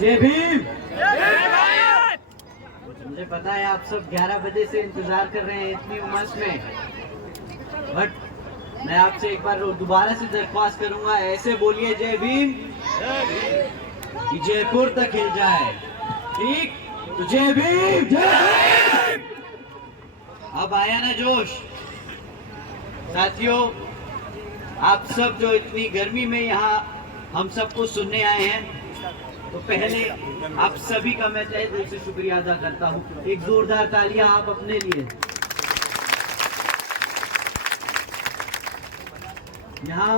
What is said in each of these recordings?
जय भीम। मुझे पता है आप सब 11 बजे से इंतजार कर रहे हैं इतनी उमस में, बट मैं आपसे एक बार दोबारा से दरख्वास्त करूंगा, ऐसे बोलिए जय भीम कि जयपुर तक हिल जाए। ठीक, तो जय भीम, जय भीम। अब आया ना जोश। साथियों, आप सब जो इतनी गर्मी में यहाँ हम सबको सुनने आए हैं, तो पहले आप सभी का मैं तहे दिल से शुक्रिया अदा करता हूँ। एक जोरदार तालियां आप अपने लिए। यहाँ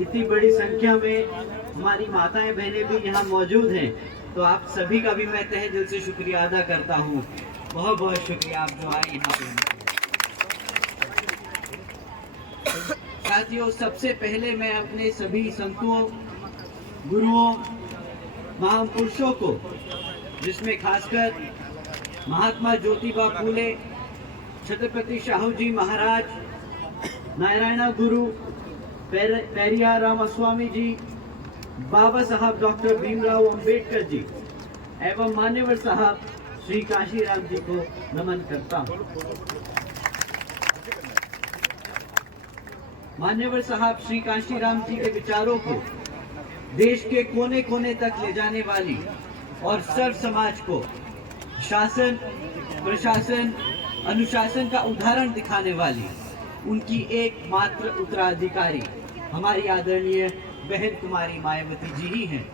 इतनी बड़ी संख्या में हमारी माताएं बहनें भी यहाँ मौजूद हैं, तो आप सभी का भी मैं तहे दिल से शुक्रिया अदा करता हूँ। बहुत बहुत शुक्रिया आप जो आए यहाँ पे। साथियों, सबसे पहले मैं अपने सभी संतों, गुरुओं, महापुरुषों को, जिसमें खासकर महात्मा ज्योतिबा फूले, छत्रपति शाहू जी महाराज, नारायण गुरु, पेरियार रामास्वामी जी, बाबा साहब डॉक्टर भीमराव अंबेडकर जी एवं मान्यवर साहब श्री काशीराम जी को नमन करता हूँ। मान्यवर साहब श्री काशीराम जी के विचारों को देश के कोने कोने तक ले जाने वाली और सर्व समाज को शासन, प्रशासन, अनुशासन का उदाहरण दिखाने वाली उनकी एकमात्र उत्तराधिकारी हमारी आदरणीय बहन कुमारी मायावती जी ही हैं।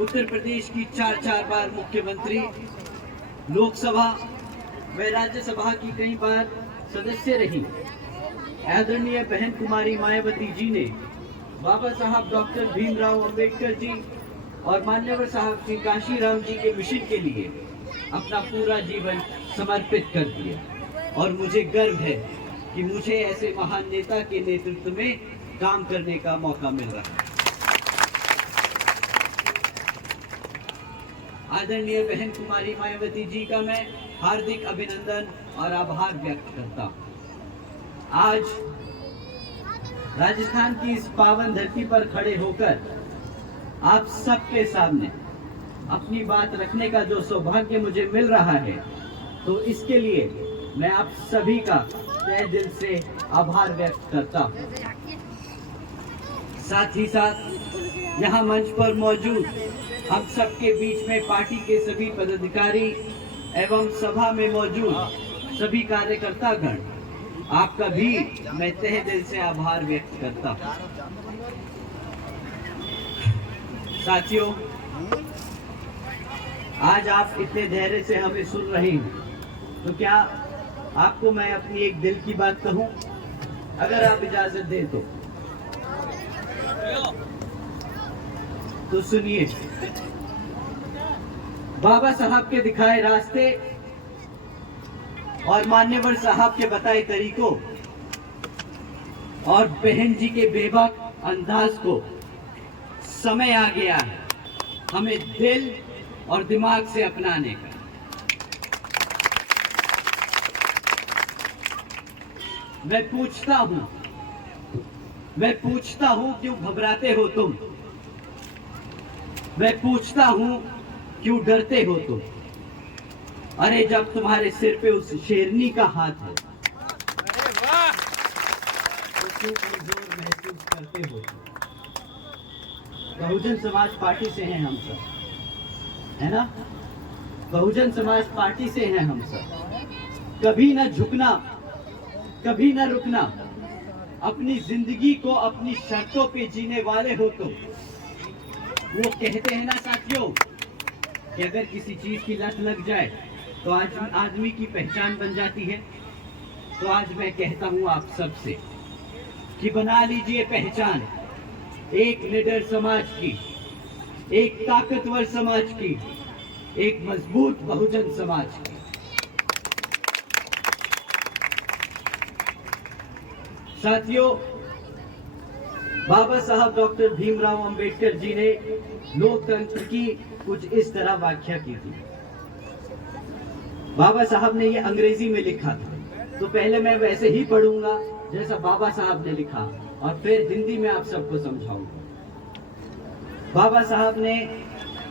उत्तर प्रदेश की 4 बार मुख्यमंत्री, लोकसभा व राज्यसभा की कई बार सदस्य रही आदरणीय बहन कुमारी मायावती जी ने बाबा साहब डॉक्टर भीमराव अंबेडकर जी और मान्यवर साहब श्री काशीराम जी के मिशन के लिए अपना पूरा जीवन समर्पित कर दिया। और मुझे गर्व है कि मुझे ऐसे महान नेता के नेतृत्व में काम करने का मौका मिल रहा है। आदरणीय बहन कुमारी मायावती जी का मैं हार्दिक अभिनंदन और आभार व्यक्त करता हूँ। आज राजस्थान की इस पावन धरती पर खड़े होकर आप सबके सामने अपनी बात रखने का जो सौभाग्य मुझे मिल रहा है, तो इसके लिए मैं आप सभी का तहे दिल से आभार व्यक्त करता हूँ। साथ ही साथ यहाँ मंच पर मौजूद हम सबके बीच में पार्टी के सभी पदाधिकारी एवं सभा में मौजूद सभी कार्यकर्तागण, आपका भी मैं तहे दिल से आभार व्यक्त करता हूँ। साथियों, आज आप इतने धैर्य से हमें सुन रहे हैं, तो क्या आपको मैं अपनी एक दिल की बात कहूं? अगर आप इजाजत दें तो सुनिए। बाबा साहब के दिखाए रास्ते और मान्यवर साहब के बताए तरीकों और बहन जी के बेबाक अंदाज को समय आ गया है हमें दिल और दिमाग से अपनाने का। मैं पूछता हूं क्यों घबराते हो तुम? मैं पूछता हूं क्यों डरते हो तुम? अरे जब तुम्हारे सिर पे उस शेरनी का हाथ है, तो क्यों कमजोर महसूस करते हो? बहुजन समाज पार्टी से हैं हम सब, है ना? बहुजन समाज पार्टी से हैं हम सब। कभी ना झुकना, कभी ना रुकना, अपनी जिंदगी को अपनी शर्तों पे जीने वाले हो तुम। वो कहते हैं ना साथियों कि अगर किसी चीज की लत लग जाए तो आज आदमी की पहचान बन जाती है। तो आज मैं कहता हूं आप सबसे कि बना लीजिए पहचान एक निडर समाज की, एक ताकतवर समाज की, एक मजबूत बहुजन समाज की। साथियों, बाबा साहब डॉक्टर भीमराव अंबेडकर जी ने लोकतंत्र की कुछ इस तरह व्याख्या की थी। बाबा साहब ने ये अंग्रेजी में लिखा था, तो पहले मैं वैसे ही पढ़ूंगा जैसा बाबा साहब ने लिखा और फिर हिंदी में आप सबको समझाऊंगा। बाबा साहब ने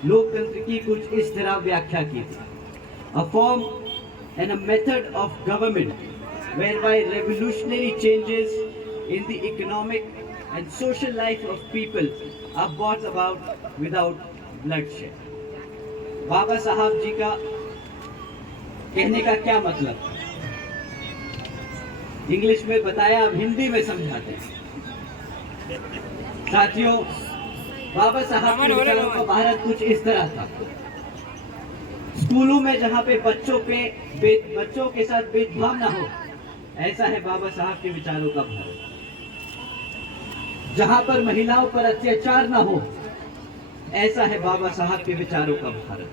लोकतंत्र की कुछ इस तरह व्याख्या की थी, a form and a method of government whereby revolutionary changes in the economic and social life of people are brought about without bloodshed. बाबा साहब जी का कहने का क्या मतलब है? इंग्लिश में बताया, अब हिंदी में समझाते हैं। साथियों, बाबा साहब के विचारों का भारत कुछ इस तरह था। स्कूलों में जहाँ पे बच्चों के साथ भेदभाव ना हो, ऐसा है बाबा साहब के विचारों का भारत। जहाँ पर महिलाओं पर अत्याचार ना हो, ऐसा है बाबा साहब के विचारों का भारत।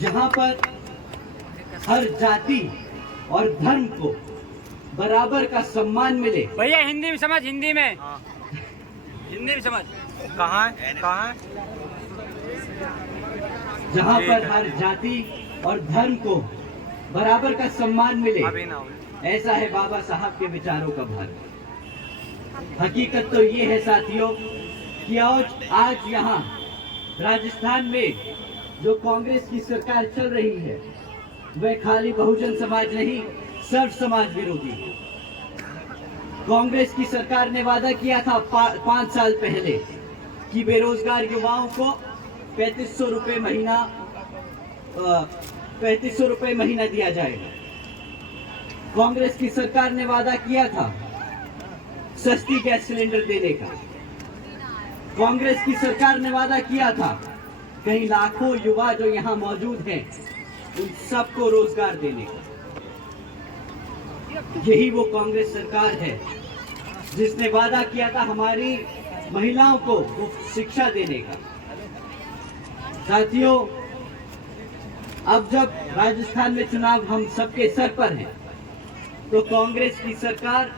जहाँ पर हर जाति और धर्म को बराबर का सम्मान मिले। भैया हिंदी में समझ, हिंदी में हिंदी में समझ। कहाँ है? जहाँ पर हर जाति और धर्म को बराबर का सम्मान मिले, ऐसा है बाबा साहब के विचारों का भारत। हकीकत तो ये है साथियों कि आज यहाँ राजस्थान में जो कांग्रेस की सरकार चल रही है, वह खाली बहुजन समाज नहीं, सर्व समाज विरोधी है। कांग्रेस की सरकार ने वादा किया था 5 साल पहले कि बेरोजगार युवाओं को 3500 रुपए महीना दिया जाएगा। कांग्रेस की सरकार ने वादा किया था सस्ती गैस सिलेंडर देने का। कांग्रेस की सरकार ने वादा किया था कई लाखों युवा जो यहाँ मौजूद हैं, उन सबको रोजगार देने का। यही वो कांग्रेस सरकार है जिसने वादा किया था हमारी महिलाओं को मुफ्त शिक्षा देने का। साथियों, अब जब राजस्थान में चुनाव हम सबके सर पर हैं, तो कांग्रेस की सरकार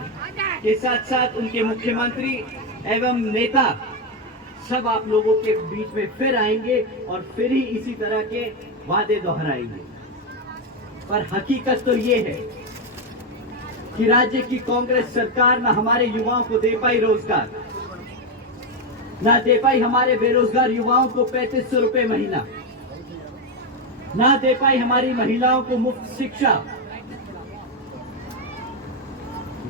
के साथ साथ उनके मुख्यमंत्री एवं नेता सब आप लोगों के बीच में फिर आएंगे और फिर ही इसी तरह के वादे दोहराएंगे। पर हकीकत तो ये है कि राज्य की कांग्रेस सरकार न हमारे युवाओं को दे पाई रोजगार, ना दे पाई हमारे बेरोजगार युवाओं को 3500 रुपए महीना, ना दे पाई हमारी महिलाओं को मुफ्त शिक्षा।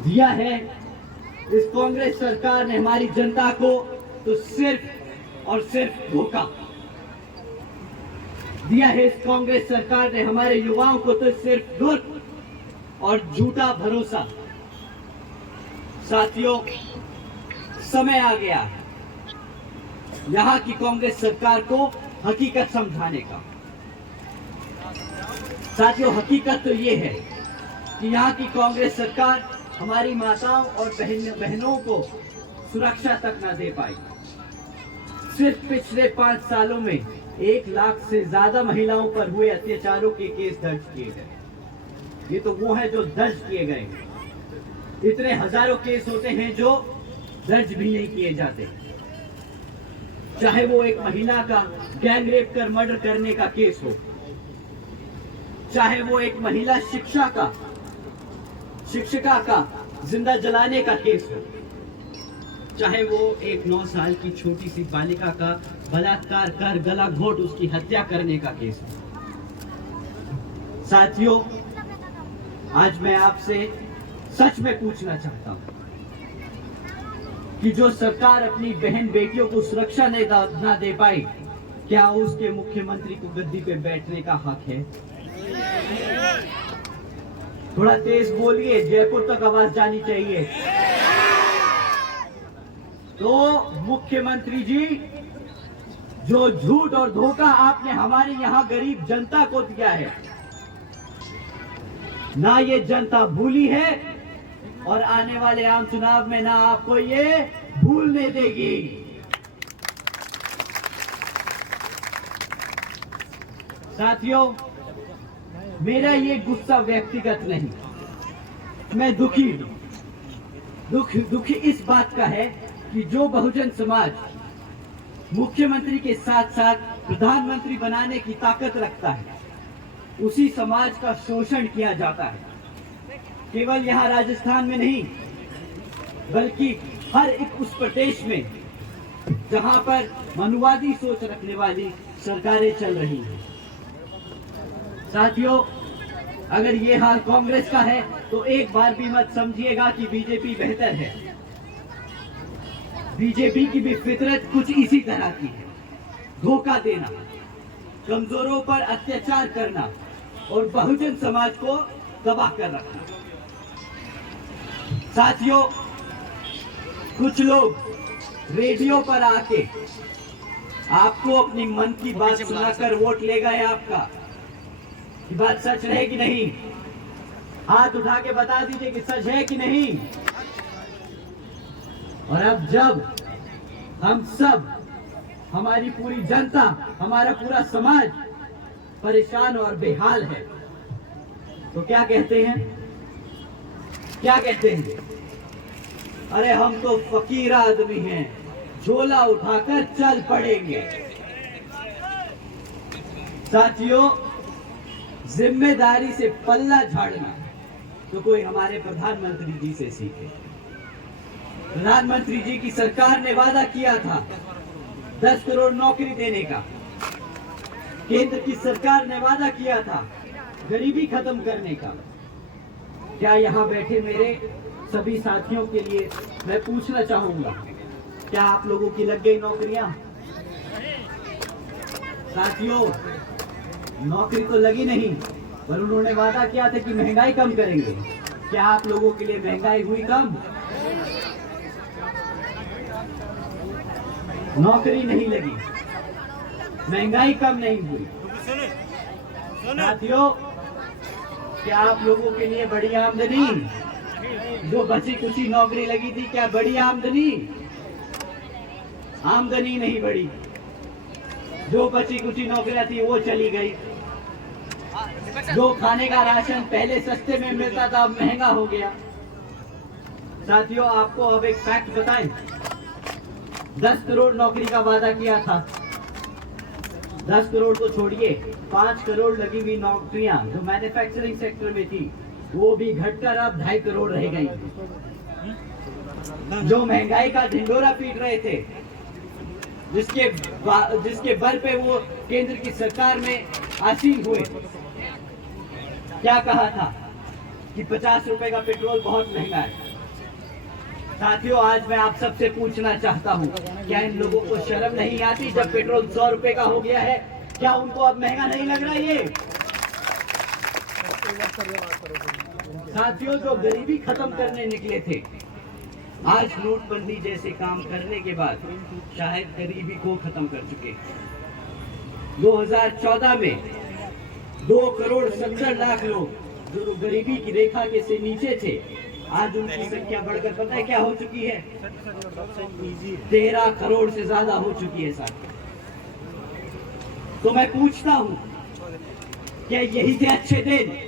दिया है इस कांग्रेस सरकार ने हमारी जनता को तो सिर्फ और सिर्फ धोखा। दिया है इस कांग्रेस सरकार ने हमारे युवाओं को तो सिर्फ झूठ और झूठा भरोसा। साथियों, समय आ गया है यहाँ की कांग्रेस सरकार को हकीकत समझाने का। साथियों, हकीकत तो ये है कि यहाँ की कांग्रेस सरकार हमारी माताओं और बहनों को सुरक्षा तक न दे पाई। सिर्फ पिछले 5 सालों में 1 लाख से ज्यादा महिलाओं पर हुए अत्याचारों के केस दर्ज किए गए। ये तो वो है जो दर्ज किए गए, इतने हजारों केस होते हैं जो दर्ज भी नहीं किए जाते। चाहे वो एक महिला का गैंग रेप कर मर्डर करने का केस हो, चाहे वो एक महिला शिक्षिका का जिंदा जलाने का केस हो, चाहे वो एक 9 साल की छोटी सी बालिका का बलात्कार कर गला घोट उसकी हत्या करने का केस हो। साथियों, आज मैं आपसे सच में पूछना चाहता हूं कि जो सरकार अपनी बहन बेटियों को सुरक्षा ना दे पाई, क्या उसके मुख्यमंत्री को गद्दी पे बैठने का हक है? थोड़ा तेज बोलिए, जयपुर तक आवाज जानी चाहिए। तो मुख्यमंत्री जी, जो झूठ और धोखा आपने हमारी यहां गरीब जनता को दिया है, ना ये जनता भूली है और आने वाले आम चुनाव में ना आपको ये भूलने देगी। साथियों, मेरा ये गुस्सा व्यक्तिगत नहीं, मैं दुखी इस बात का है कि जो बहुजन समाज मुख्यमंत्री के साथ साथ प्रधानमंत्री बनाने की ताकत रखता है, उसी समाज का शोषण किया जाता है। केवल यहाँ राजस्थान में नहीं, बल्कि हर एक उस प्रदेश में जहां पर मनुवादी सोच रखने वाली सरकारें चल रही हैं। साथियों, अगर ये हाल कांग्रेस का है तो एक बार भी मत समझिएगा कि बीजेपी बेहतर है। बीजेपी की भी फितरत कुछ इसी तरह की है, धोखा देना, कमजोरों पर अत्याचार करना और बहुजन समाज को तबाह कर रखना। साथियों, कुछ लोग रेडियो पर आके आपको अपनी मन की बात सुनाकर वोट ले गए आपका। ये बात सच है कि नहीं? हाथ उठा के बता दीजिए कि सच है कि नहीं। और अब जब हम सब, हमारी पूरी जनता, हमारा पूरा समाज परेशान और बेहाल है, तो क्या कहते हैं? क्या कहते हैं? अरे हम तो फकीर आदमी हैं, झोला उठाकर चल पड़ेंगे। साथियों, जिम्मेदारी से पल्ला झाड़ना तो कोई हमारे प्रधानमंत्री जी से सीखे। प्रधानमंत्री जी की सरकार ने वादा किया था 10 करोड़ नौकरी देने का। केंद्र की सरकार ने वादा किया था गरीबी खत्म करने का। क्या यहाँ बैठे मेरे सभी साथियों के लिए मैं पूछना चाहूंगा, क्या आप लोगों की लग गई नौकरियां? साथियों, नौकरी तो लगी नहीं, पर उन्होंने वादा किया था कि महंगाई कम करेंगे। क्या आप लोगों के लिए महंगाई हुई कम? नौकरी नहीं लगी, महंगाई कम नहीं हुई। साथियों, क्या आप लोगों के लिए बड़ी आमदनी, जो बची कुची नौकरी लगी थी, क्या बड़ी आमदनी? आमदनी नहीं बढ़ी। जो बची कुची नौकरियां थी वो चली गई। जो खाने का राशन पहले सस्ते में मिलता था अब महंगा हो गया। साथियों, आपको अब एक फैक्ट बताएं, 10 करोड़ नौकरी का वादा किया था। 10 करोड़ तो छोड़िए, 5 करोड़ लगी हुई नौकरियां जो मैन्युफैक्चरिंग सेक्टर में थी, वो भी घटकर अब 2.5 करोड़ रह गई। जो महंगाई का ढिंडोरा पीट रहे थे, जिसके बल पे वो केंद्र की सरकार में आसीन हुए, क्या कहा था कि 50 रुपए का पेट्रोल बहुत महंगा है। साथियों, आज मैं आप सबसे पूछना चाहता हूँ, क्या इन लोगों को शर्म नहीं आती? जब पेट्रोल 100 रुपए का हो गया है, क्या उनको अब महंगा नहीं लग रहा ये? साथियों, जो गरीबी खत्म करने निकले थे, आज नोटबंदी जैसे काम करने के बाद शायद गरीबी को खत्म कर चुके। 2014 में 2 करोड़ 70 लाख लोग जो गरीबी की रेखा के से नीचे थे, आज उनकी संख्या बढ़कर पता है क्या हो चुकी है? 13 करोड़ से ज्यादा हो चुकी है। साथ तो मैं पूछता हूँ, क्या यही थे अच्छे दिन?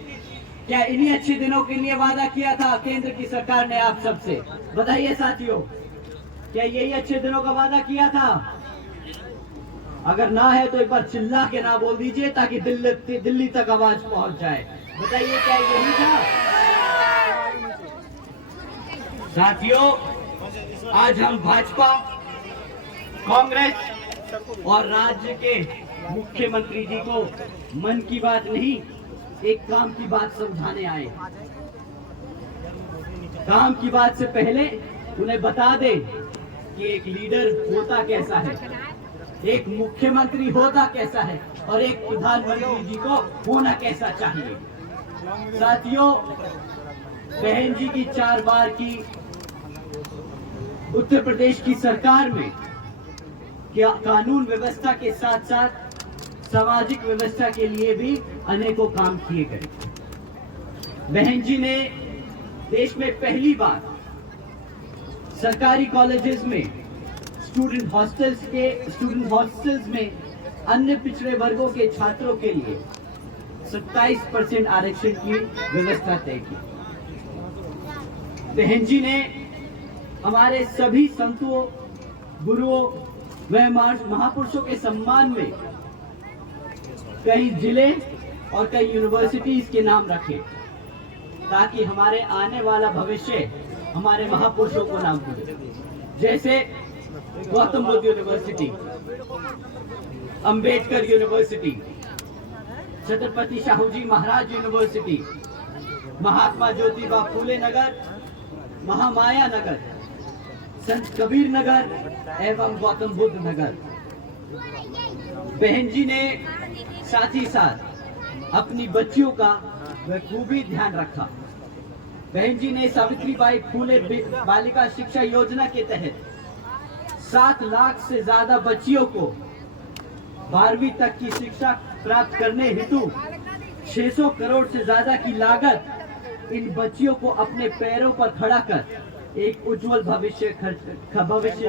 क्या इन्हीं अच्छे दिनों के लिए वादा किया था केंद्र की सरकार ने आप सबसे? बताइए साथियों, क्या यही अच्छे दिनों का वादा किया था? अगर ना है तो एक बार चिल्ला के ना बोल दीजिए ताकि दिल्ली तक आवाज पहुंच जाए। बताइए, क्या यही था? साथियों, आज हम भाजपा, कांग्रेस और राज्य के मुख्यमंत्री जी को मन की बात नहीं, एक काम की बात समझाने आए। काम की बात से पहले उन्हें बता दें कि एक लीडर होता कैसा है, एक मुख्यमंत्री होता कैसा है और एक प्रधानमंत्री जी को होना कैसा चाहिए। साथियों, बहन जी की 4 बार की उत्तर प्रदेश की सरकार में क्या कानून व्यवस्था के साथ साथ सामाजिक व्यवस्था के लिए भी अनेकों काम किए गए। बहन जी ने देश में पहली बार सरकारी कॉलेजेस में स्टूडेंट हॉस्टल्स में अन्य पिछड़े वर्गों के छात्रों के लिए 27% आरक्षण की व्यवस्था तय की। बहन जी ने हमारे सभी संतों, गुरुओं व महापुरुषों के सम्मान में कई जिले और कई यूनिवर्सिटीज के नाम रखे। ताकि हमारे आने वाला भविष्य हमारे महापुरुषों को नाम भूले। जैसे गौतम बुद्ध यूनिवर्सिटी, अंबेडकर यूनिवर्सिटी, छत्रपति शाहू जी महाराज यूनिवर्सिटी, महात्मा ज्योतिबा फूले नगर, महामाया नगर, संत कबीर नगर एवं गौतम बुद्ध नगर। बहन जी ने साथ ही साथ अपनी बच्चियों का बखूबी ध्यान रखा। बहन जी ने सावित्रीबाई फूले बालिका शिक्षा योजना के तहत 7 लाख से ज्यादा बच्चियों को 12वीं तक की शिक्षा प्राप्त करने हेतु 600 करोड़ से ज्यादा की लागत इन बच्चियों को अपने पैरों पर खड़ा कर एक उज्जवल भविष्य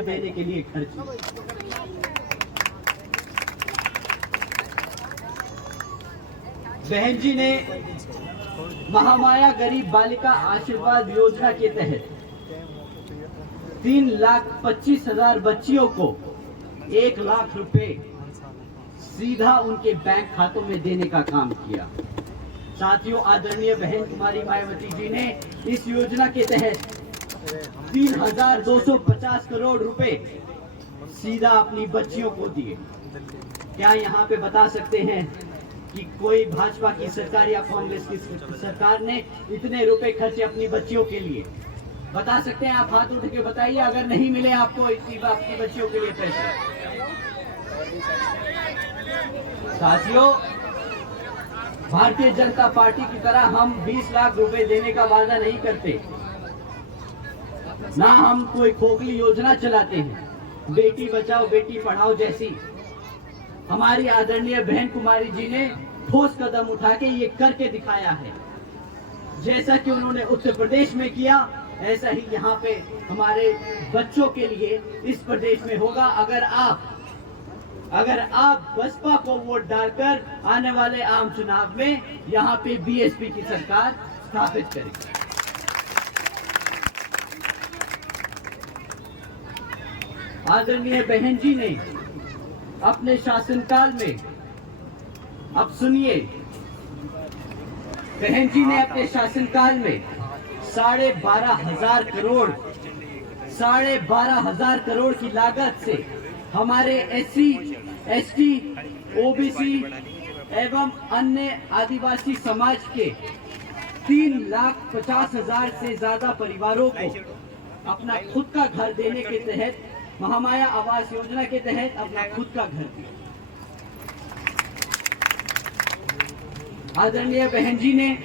देने के लिए खर्च की। बहन जी ने महामाया गरीब बालिका आशीर्वाद योजना के तहत 3,25,000 बच्चियों को 1 लाख रुपए सीधा उनके बैंक खातों में देने का काम किया। साथियों, आदरणीय बहन कुमारी मायावती जी ने इस योजना के तहत 3,250 करोड़ रुपए सीधा अपनी बच्चियों को दिए। क्या यहाँ पे बता सकते हैं कि कोई भाजपा की सरकार या कांग्रेस की सरकार ने इतने रुपए खर्चे अपनी बच्चियों के लिए? बता सकते हैं? आप हाथ उठ के बताइए अगर नहीं मिले आपको इतनी अपनी बच्चियों के लिए पैसे। साथियों, भारतीय जनता पार्टी की तरह हम 20 लाख रुपए देने का वादा नहीं करते, ना हम कोई खोखली योजना चलाते हैं। बेटी बचाओ बेटी पढ़ाओ जैसी हमारी आदरणीय बहन कुमारी जी ने ठोस कदम उठा के ये करके दिखाया है। जैसा कि उन्होंने उत्तर प्रदेश में किया, ऐसा ही यहाँ पे हमारे बच्चों के लिए इस प्रदेश में होगा अगर आप बसपा को वोट डालकर आने वाले आम चुनाव में यहाँ पे बीएसपी की सरकार स्थापित करेंगे। आदरणीय बहन जी ने अपने शासनकाल में, अब सुनिए, बहन जी ने अपने शासनकाल में 12,500 करोड़ की लागत से हमारे SC, ST, OBC एवं अन्य आदिवासी समाज के 3,50,000 से ज्यादा परिवारों को अपना खुद का घर देने के तहत, महामाया आवास योजना के तहत अपना खुद का घर दिया। आदरणीय बहन जी ने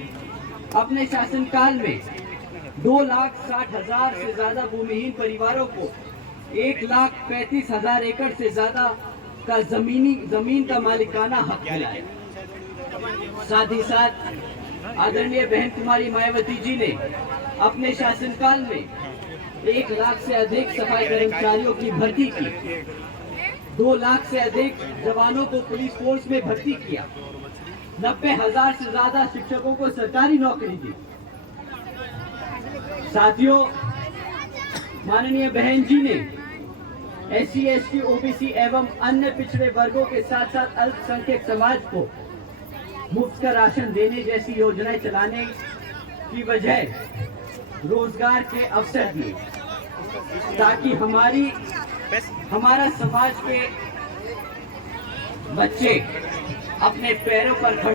अपने शासनकाल में 2,60,000 से ज्यादा भूमिहीन परिवारों को 1,35,000 एकड़ से ज्यादा का जमीन का मालिकाना हक दिलाया। साथ ही साथ आदरणीय बहन कुमारी मायावती जी ने अपने शासनकाल में 1 लाख से अधिक सफाई कर्मचारियों की भर्ती की, 2 लाख से अधिक जवानों को पुलिस फोर्स में भर्ती किया, 90,000 से ज्यादा शिक्षकों को सरकारी नौकरी दी। साथियों, माननीय बहन जी ने SC, ST, OBC एवं अन्य पिछड़े वर्गों के साथ साथ अल्पसंख्यक समाज को मुफ्त का राशन देने जैसी योजनाएं चलाने की बजाय रोजगार के अवसर दिए, ताकि हमारा समाज के बच्चे अपने पैरों पर खड़े